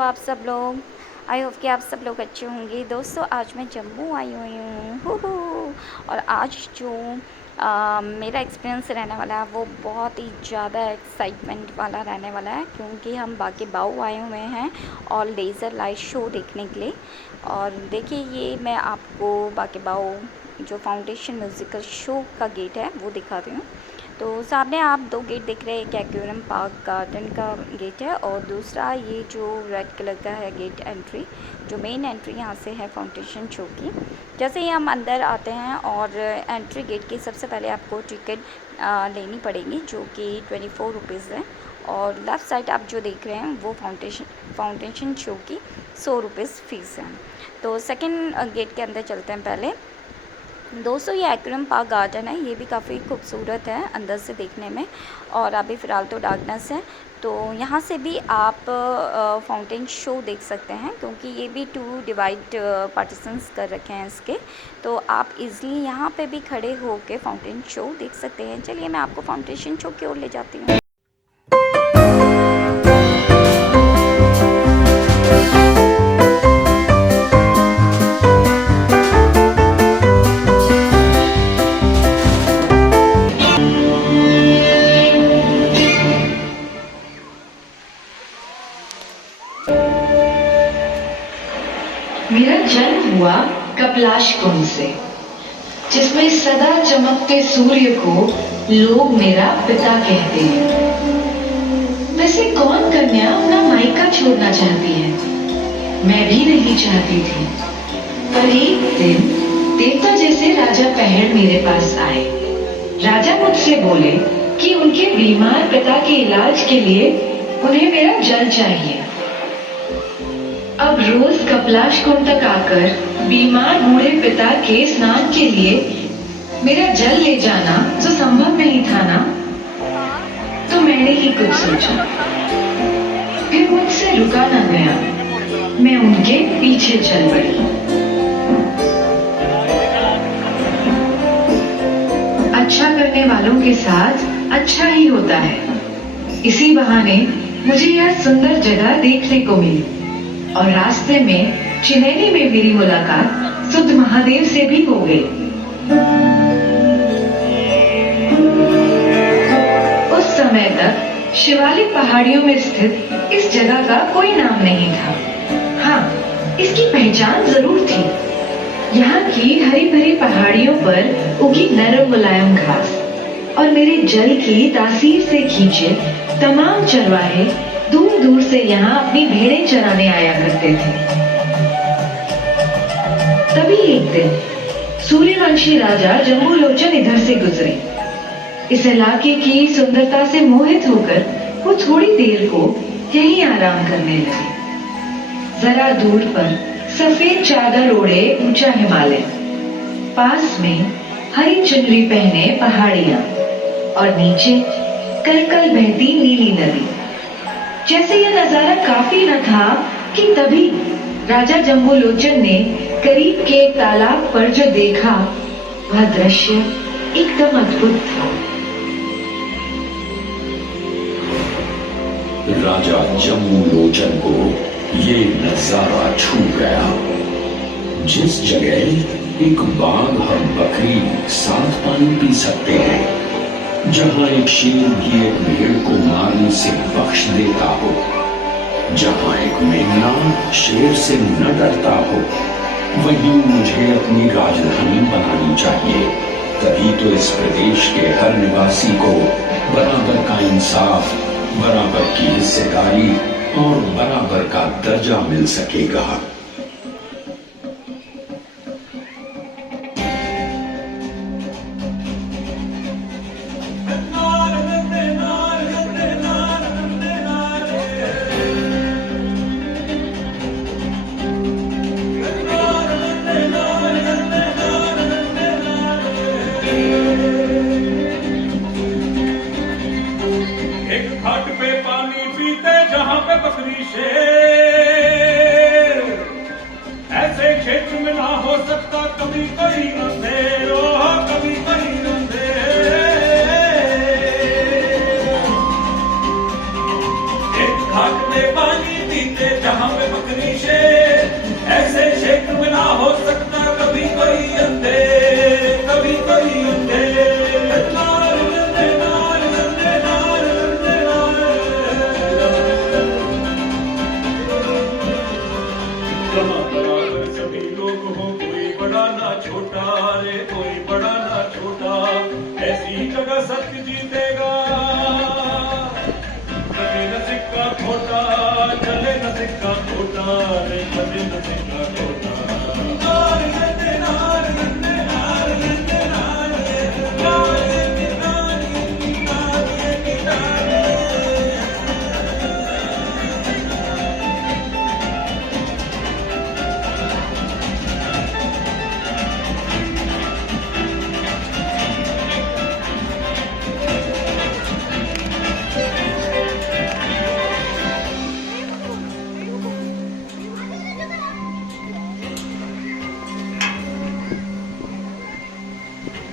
आप सब लोग। आई होप कि आप सब लोग अच्छे होंगे। दोस्तों आज मैं जम्मू आई हुई हूँ और आज जो मेरा एक्सपीरियंस रहने वाला है वो बहुत ही ज़्यादा एक्साइटमेंट वाला रहने वाला है, क्योंकि हम बाकी बाऊ आए हुए हैं और लेज़र लाइट शो देखने के लिए। और देखिए ये मैं आपको बाकी बाऊ जो फाउंडेशन म्यूज़िकल शो का गेट है वो दिखा रही हूँ। तो सामने आप दो गेट देख रहे हैं, एक एक्वेरियम पार्क गार्डन का गेट है और दूसरा ये जो रेड कलर का है गेट एंट्री, जो मेन एंट्री यहाँ से है फाउंडेशन शो की। जैसे ही हम अंदर आते हैं और एंट्री गेट की सबसे पहले आपको टिकट लेनी पड़ेगी, जो कि 24 रुपीज़ है। और लेफ़्ट साइड आप जो देख रहे हैं वो फाउंडेशन शो की 100 रुपीज़ फ़ीस है। तो सेकेंड गेट के अंदर चलते हैं पहले। दोस्तों ये एक्वेरियम पार्क गार्डन है, ये भी काफ़ी खूबसूरत है अंदर से देखने में। और अभी फ़िलहाल तो डार्कनेस है, तो यहाँ से भी आप फाउंटेन शो देख सकते हैं, क्योंकि ये भी 2 डिवाइड पार्टीशंस कर रखे हैं इसके। तो आप इजीली यहाँ पे भी खड़े होकर फाउंटेन शो देख सकते हैं। चलिए मैं आपको फाउंटेन शो की ओर ले जाती हूँ। मेरा जन्म हुआ कपिलाश कुंड से, जिसमें सदा चमकते सूर्य को लोग मेरा पिता कहते हैं। वैसे कौन कन्या अपना मायका छोड़ना चाहती है? मैं भी नहीं चाहती थी। पर एक दिन देवता जैसे राजा पहड़ मेरे पास आए। राजा मुझसे बोले कि उनके बीमार पिता के इलाज के लिए उन्हें मेरा जल चाहिए। अब रोज कपिलाश कुंड तक आकर बीमार बूढ़े पिता के स्नान के लिए मेरा जल ले जाना तो संभव नहीं था ना। तो मैंने ही कुछ सोचा, फिर मुझसे रुका न गया। मैं उनके पीछे चल पड़ी। अच्छा करने वालों के साथ अच्छा ही होता है। इसी बहाने मुझे यह सुंदर जगह देखने को मिली और रास्ते में चिनैनी में मेरी मुलाकात शुद्ध महादेव से भी हो गई। उस समय तक शिवालिक पहाड़ियों में स्थित इस जगह का कोई नाम नहीं था। हाँ, इसकी पहचान जरूर थी। यहाँ की हरी भरी पहाड़ियों पर उगी नरम मुलायम घास और मेरे जल की तासीर से खींचे तमाम चरवाहे दूर दूर से यहाँ अपनी भेड़ें चराने आया करते थे। तभी एक दिन सूर्यवंशी राजा जम्बूलोचन इधर से गुजरे। इस इलाके की सुंदरता से मोहित होकर वो थोड़ी देर को यहीं आराम करने लगे। जरा दूर पर सफेद चादर ओढ़े ऊंचा हिमालय, पास में हरी चुनरी पहने पहाड़ियां और नीचे कलकल बहती नीली नदी। जैसे यह नजारा काफी न था कि तभी राजा जम्बूलोचन ने करीब के एक तालाब पर जो देखा वह दृश्य एकदम अद्भुत था। राजा जम्बूलोचन को ये नजारा छू गया। जिस जगह एक बाघ और बकरी साथ पानी पी सकते हैं, जहाँ एक शेर भी एक भेड़ को मारने से बख्श देता हो, जहाँ एक मेमना शेर से न डरता हो, वहीं मुझे अपनी राजधानी बनानी चाहिए। तभी तो इस प्रदेश के हर निवासी को बराबर का इंसाफ, बराबर की हिस्सेदारी और बराबर का दर्जा मिल सकेगा। बकरी शेर ऐसे क्षेत्र में ना हो सकता कभी कोई अंधेर, कभी कोई अंधेर। एक घाट पे पानी पीते जहां बड़ा ना छोटा रे, कोई बड़ा ना छोटा, ऐसी जगह सत्य जीतेगा। चले न सिक्का खोटा, चले न सिक्का खोटा रे, चले न सिक्का खोटा।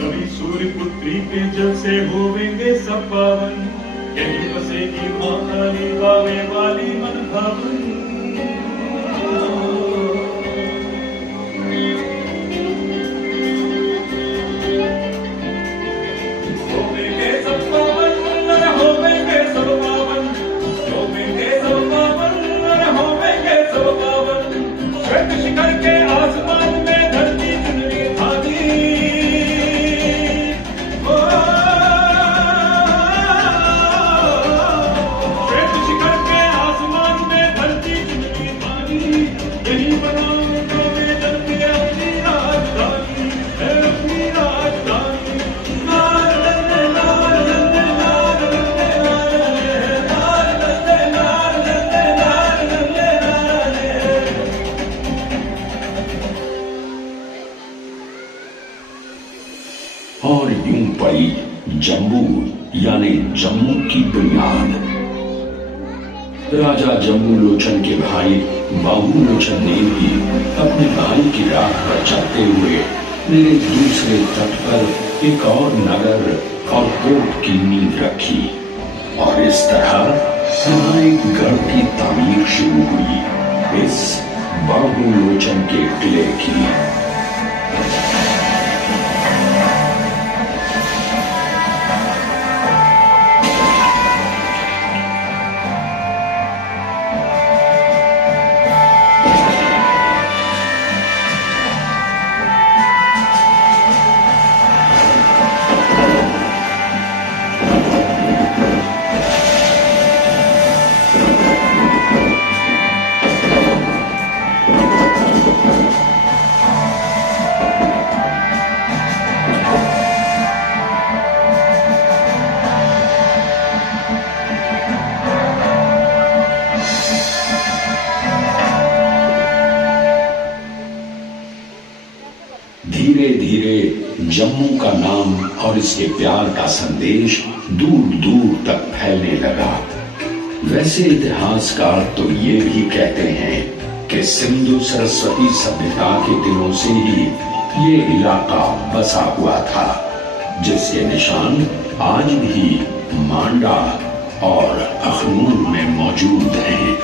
कभी सूर्य पुत्री के जल से होवेंगे सब पावन, यही बसेगी माँ काली गावे वाली मन भावन। होवेंगे सब पावन, होवेंगे सब पावन, होवेंगे सब पावन, होवेंगे सब पावन। श्वेत शिखर के आसमान में धरती चुनरी थानी, और यूं पड़ी जम्बू यानी जम्मू की बुनियाद। राजा जम्बू लोचन के भाई बाहू लोचन ने भी अपने भाई की राह पर चलते हुए मेरे दूसरे तट पर एक और नगर और कोट की नींव रखी, और इस तरह यहाँ एक गढ़ की तामीर शुरू हुई, इस बाहू लोचन के किले की। धीरे धीरे जम्मू का नाम और इसके प्यार का संदेश दूर दूर तक फैलने लगा। वैसे इतिहासकार तो ये भी कहते हैं कि सिंधु सरस्वती सभ्यता के दिनों से ही ये इलाका बसा हुआ था, जिसके निशान आज भी मांडा और अखनूर में मौजूद हैं।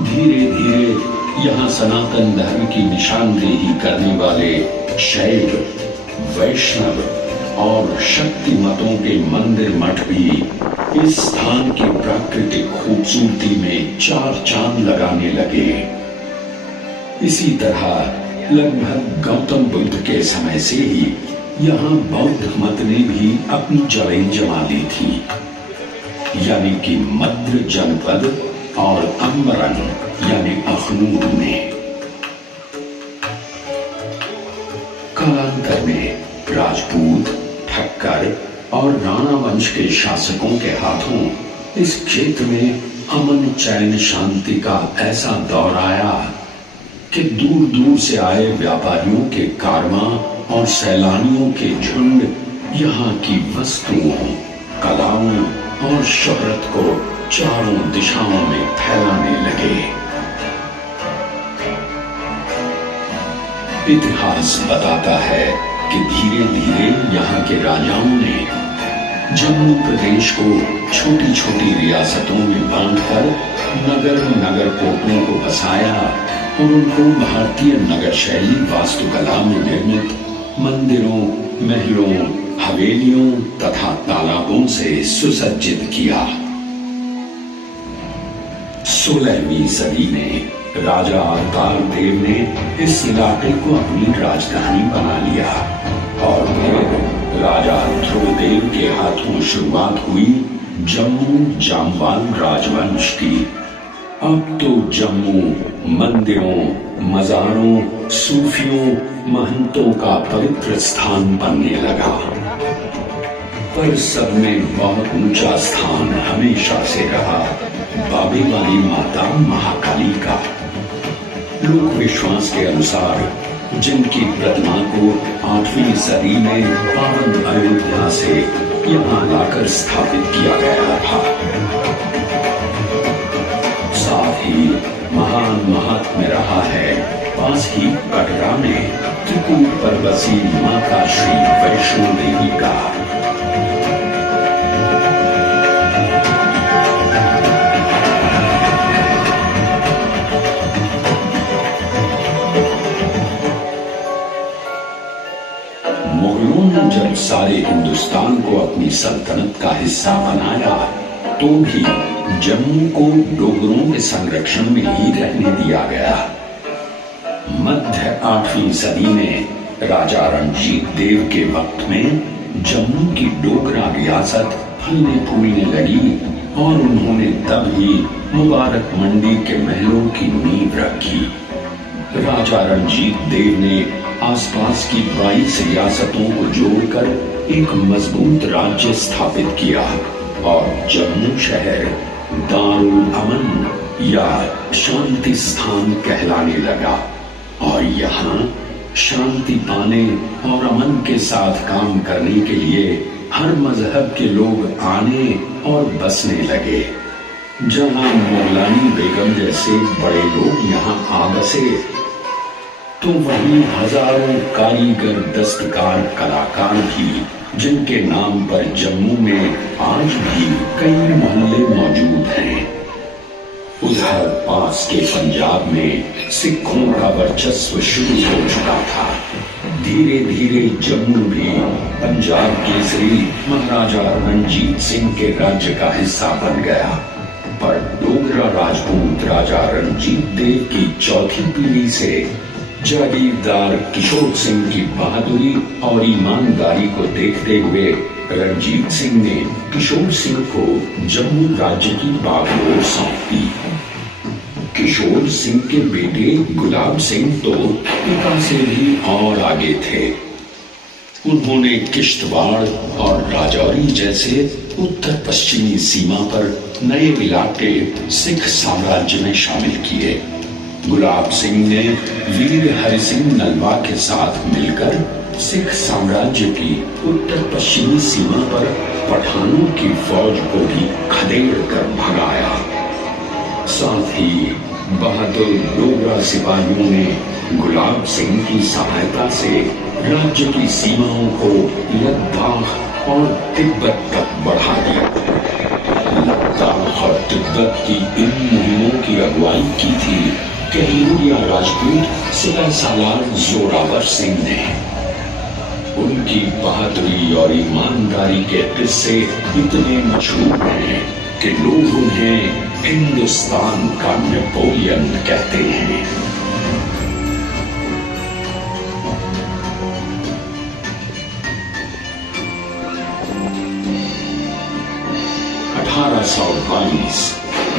धीरे धीरे यहाँ सनातन धर्म की निशानदेही करने वाले शैव, वैष्णव और शक्ति मतों के मंदिर मठ भी इस स्थान की प्राकृतिक खूबसूरती में चार चांद लगाने लगे। इसी तरह लगभग गौतम बुद्ध के समय से ही यहाँ बौद्ध मत ने भी अपनी जड़ें जमा ली थी, यानी कि मद्र जनपद और अम्बरन यानी अखनूर में। कालांतर में राजपूत, ठक्कर और राणा वंश के शासकों के हाथों इस क्षेत्र में अमन चैन शांति का ऐसा दौर आया कि दूर दूर से आए व्यापारियों के कारवां और सैलानियों के झुंड यहाँ की वस्तुओं, कलाओं और शोहरत को चारों दिशाओं में फैलाने लगे। इतिहास बताता है कि धीरे धीरे यहाँ के राजाओं ने जम्मू प्रदेश को छोटी छोटी रियासतों में बांटकर नगर नगर कोटों को बसाया और उनको भारतीय नगर शैली वास्तुकला में निर्मित मंदिरों, महलों, हवेलियों तथा तालाबों से सुसज्जित किया। 16वीं सदी ने राजा अवतार देव ने इस इलाके को अपनी राजधानी बना लिया और फिर राजा ध्रुवदेव के हाथों शुरुआत हुई जम्मू जामवाल राजवंश की। अब तो जम्मू मंदिरों, मजारों, सूफियों, महंतों का पवित्र स्थान बनने लगा। पर सब में बहुत ऊंचा स्थान हमेशा से रहा बाबे वाली माता महाकाली का। लोक विश्वास के अनुसार जिनकी प्रतिमा को 8वीं सदी में पावन अयोध्या से यहाँ लाकर स्थापित किया गया था। साथ ही महान महात्म्य रहा है पास ही कटरा में त्रिकूट पर बसी माता श्री वैष्णो देवी का। मुगलों ने जब सारे हिंदुस्तान को अपनी सल्तनत का हिस्सा बनाया तो भी जम्मू को डोगरों के संरक्षण में ही रहने दिया गया। मध्य 8वीं सदी में राजा रणजीत देव के वक्त में जम्मू की डोगरा रियासत फलने फूलने लगी और उन्होंने तब ही मुबारक मंडी के महलों की नींव रखी। राजा रणजीत देव ने आसपास की 22 रियासतों को जोड़कर एक मजबूत राज्य स्थापित किया और जम्मू शहर दारुल अमन या शांति स्थान कहलाने लगा और यहाँ शांति पाने और अमन के साथ काम करने के लिए हर मजहब के लोग आने और बसने लगे। जहाँ मौलानी बेगम जैसे बड़े लोग यहाँ आ बसे तो वहीं हजारों कारीगर, दस्तकार, कलाकार भी जिनके नाम पर जम्मू में आज भी कई मोहल्ले मौजूद हैं। उधर पास के पंजाब में सिखों का वर्चस्व शुरू हो चुका था। धीरे धीरे जम्मू भी पंजाब केसरी महाराजा रणजीत सिंह के राज्य का हिस्सा बन गया। पर डोगरा राजपूत राजा रणजीत देव की चौथी पीढ़ी से जागीरदार किशोर सिंह की बहादुरी और ईमानदारी को देखते हुए रणजीत सिंह ने किशोर सिंह को जम्मू राज्य की बागडोर सौंप दी। किशोर सिंह के बेटे गुलाब सिंह तो पिता से भी और आगे थे। उन्होंने किश्तवाड़ और राजौरी जैसे उत्तर पश्चिमी सीमा पर नए इलाके सिख साम्राज्य में शामिल किए। गुलाब सिंह ने वीर हरि सिंह नलवा के साथ मिलकर सिख साम्राज्य की उत्तर पश्चिमी सीमा पर पठानों की फौज को भी खदेड़ कर भगाया। साथ ही बहादुर डोगरा सिपाहियों ने गुलाब सिंह की सहायता से राज्य की सीमाओं को लद्दाख और तिब्बत तक बढ़ा दिया। लद्दाख और तिब्बत की इन मुहिमों की अगुवाई की थी कहलूरिया राजपूत सिपह सालार जोरावर सिंह ने। उनकी बहादुरी और ईमानदारी के किस्से इतने मशहूर हैं कि लोग उन्हें हिंदुस्तान का नेपोलियन कहते हैं।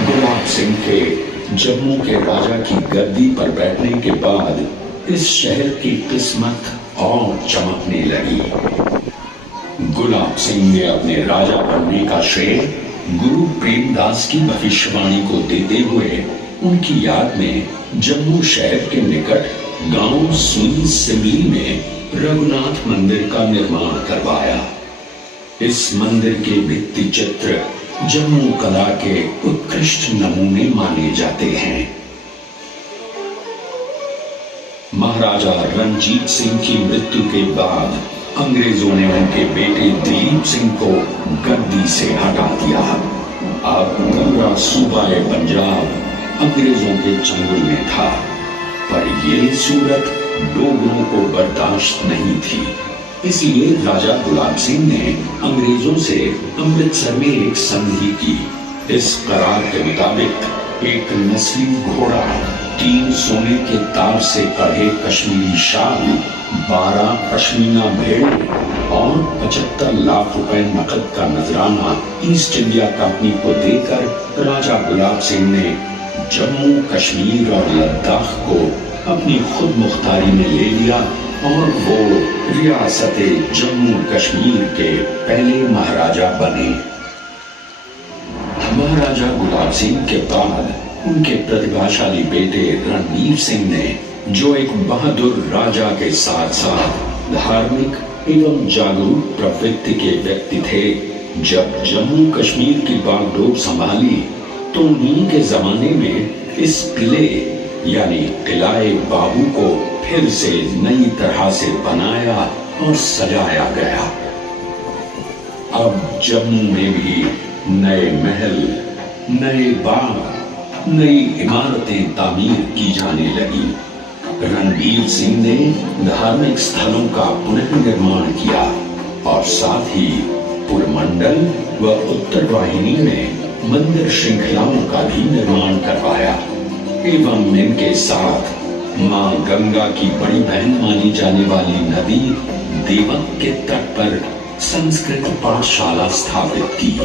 गुलाब सिंह के जम्मू के राजा की गद्दी पर बैठने के बाद इस शहर की किस्मत और चमकने लगी। गुलाब सिंह ने अपने राजा बनने का श्रेय गुरु प्रेमदास की भविष्यवाणी को देते हुए उनकी याद में जम्मू शहर के निकट गांव सुई सिमली में रघुनाथ मंदिर का निर्माण करवाया। इस मंदिर के भित्ति चित्र जम्मू कला के उत्कृष्ट नमूने माने जाते हैं। महाराजा रणजीत सिंह की मृत्यु के बाद अंग्रेजों ने उनके बेटे दिलीप सिंह को गद्दी से हटा दिया। अब पूरा सूबाए पंजाब अंग्रेजों के चंगुल में था, पर ये सूरत डोगरों को बर्दाश्त नहीं थी। इसलिए राजा गुलाब सिंह ने अंग्रेजों से अमृतसर में एक संधि की। इस करार के मुताबिक एक नस्ली घोड़ा 3 सोने के तार से कढ़े कश्मीरी शाल, 12 पश्मीना भेड़ें और 75 लाख रुपए नकद का नजराना ईस्ट इंडिया कंपनी को देकर राजा गुलाब सिंह ने जम्मू कश्मीर और लद्दाख को अपनी खुद मुख्तारी में ले लिया और वो रियासत जम्मू कश्मीर के पहले महाराजा बने। महाराजा गुलाब सिंह के बाद उनके प्रतिभाशाली बेटे रणवीर सिंह ने, जो एक बहादुर राजा के साथ साथ धार्मिक एवं जागरूक प्रवृत्ति के व्यक्ति थे, जब जम्मू कश्मीर की बागडोर संभाली तो उन्हीं के जमाने में इस किले यानी किलाए बाबू को फिर से नई तरह से बनाया और सजाया गया। अब जम्मू में भी नए महल, नए बाग, नई इमारतें तामीर की जाने लगी। रणवीर सिंह ने धार्मिक स्थलों का पुनर्निर्माण किया और साथ ही पुरमंडल व उत्तरवाहिनी में मंदिर श्रृंखलाओं का भी निर्माण करवाया एवं इनके साथ मां गंगा की बड़ी बहन मानी जाने वाली नदी देवक के तट पर संस्कृत पाठशाला स्थापित की।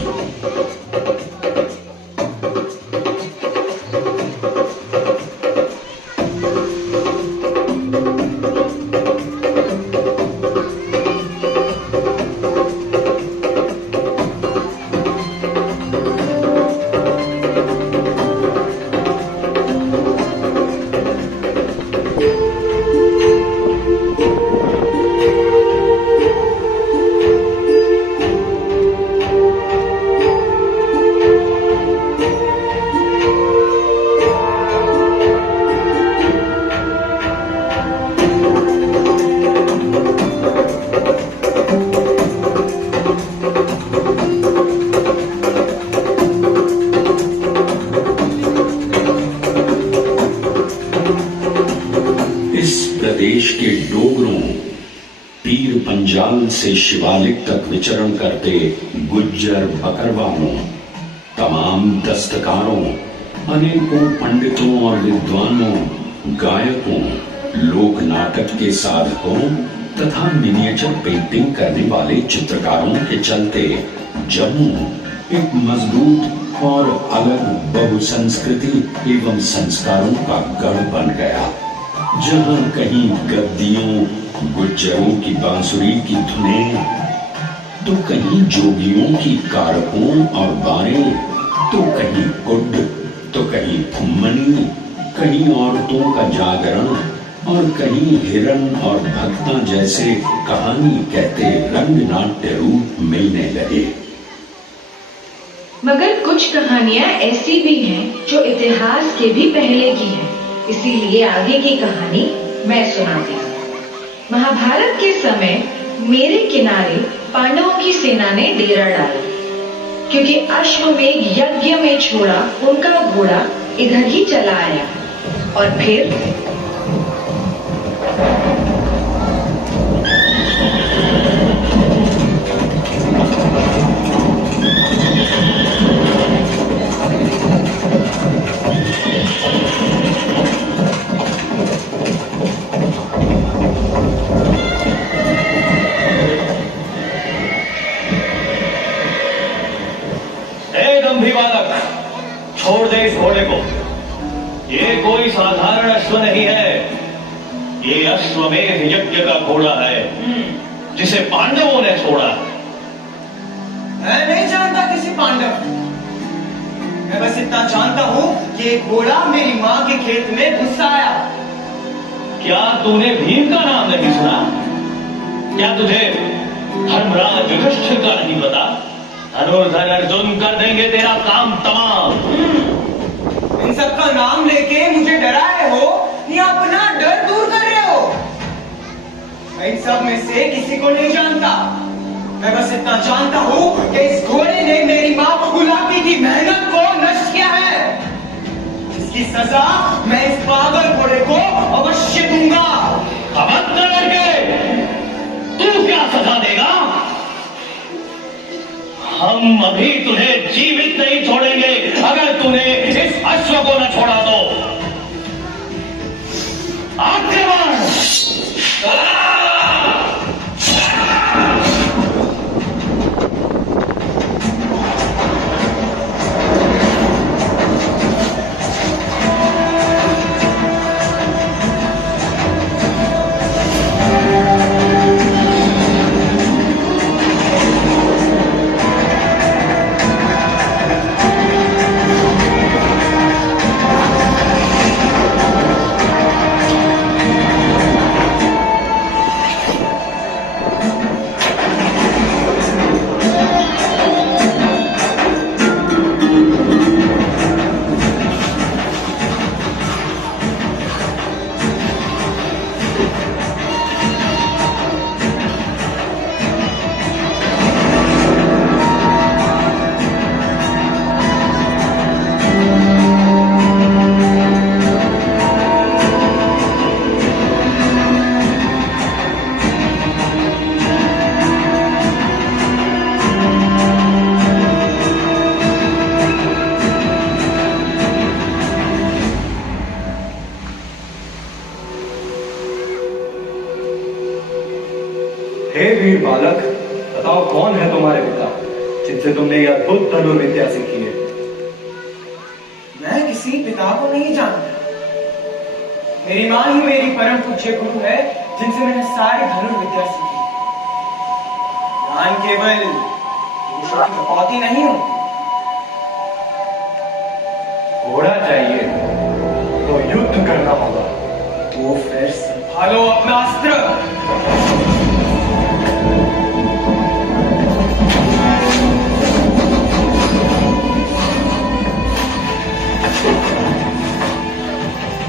प्रदेश के डोगरों, पीर पंजाल से शिवालिक तक विचरण करते गुज्जर बकरवालों, तमाम दस्तकारों, अनेकों पंडितों और विद्वानों, गायकों, लोक नाटक के साधकों तथा मिनिएचर पेंटिंग करने वाले चित्रकारों के चलते जम्मू एक मजबूत और अलग बहुसंस्कृति एवं संस्कारों का गढ़ बन गया, जहां कहीं गद्दियों, गुज्जरों की बांसुरी की धुनें, तो कहीं जोगियों की कारकों और बारें, तो कहीं कुड, तो कहीं फुम्मनी, कहीं औरतों का जागरण और कहीं हिरण और भक्ता जैसे कहानी कहते रंग नाट्य रूप मिलने लगे। मगर कुछ कहानियां ऐसी भी हैं जो इतिहास के भी पहले की हैं, इसीलिए आगे की कहानी मैं सुनाती हूँ। महाभारत के समय मेरे किनारे पांडवों की सेना ने डेरा डाला, क्योंकि अश्वमेध यज्ञ में छोड़ा उनका घोड़ा इधर ही चला आया और फिर छोड़ दे इस घोड़े को। ये कोई साधारण अश्व नहीं है, ये अश्वमेध यज्ञ का घोड़ा है जिसे पांडवों ने छोड़ा। मैं नहीं जानता किसी पांडव, मैं बस इतना जानता हूं कि एक घोड़ा मेरी मां के खेत में घुस आया। क्या तूने भीम का नाम नहीं सुना? क्या तुझे धर्मराज युधिष्ठिर का नहीं पता? धनुर्धर अर्जुन कर देंगे तेरा काम तमाम। इन सबका नाम लेके मुझे डरा रहे हो या अपना डर दूर कर रहे हो? मैं इन सब में से किसी को नहीं जानता, मैं बस इतना जानता हूं कि इस घोड़े ने मेरी मां गुलाबी की मेहनत को नष्ट किया है। इसकी सजा मैं इस पागल घोड़े को अवश्य दूंगा। अभद्र लड़के, तू क्या सजा देगा? हम अभी तुझे जीवित नहीं छोड़ेंगे अगर तूने इस अश्व को न छोड़ा तो। आक्रमण! हे वीर बालक, बताओ कौन है तुम्हारे पिता जिनसे तुमने यह अद्भुत धनुर्विद्या सीखी है? मैं किसी पिता को नहीं जानता। मेरी माँ ही मेरी परम पूज्य गुरु है, जिनसे मैंने सारी धनुर्विद्या सीखी। ज्ञान केवल पुरुषों की कपौती नहीं हो। घोड़ा चाहिए तो युद्ध करना होगा। तो फिर संभालो अपना अस्त्र।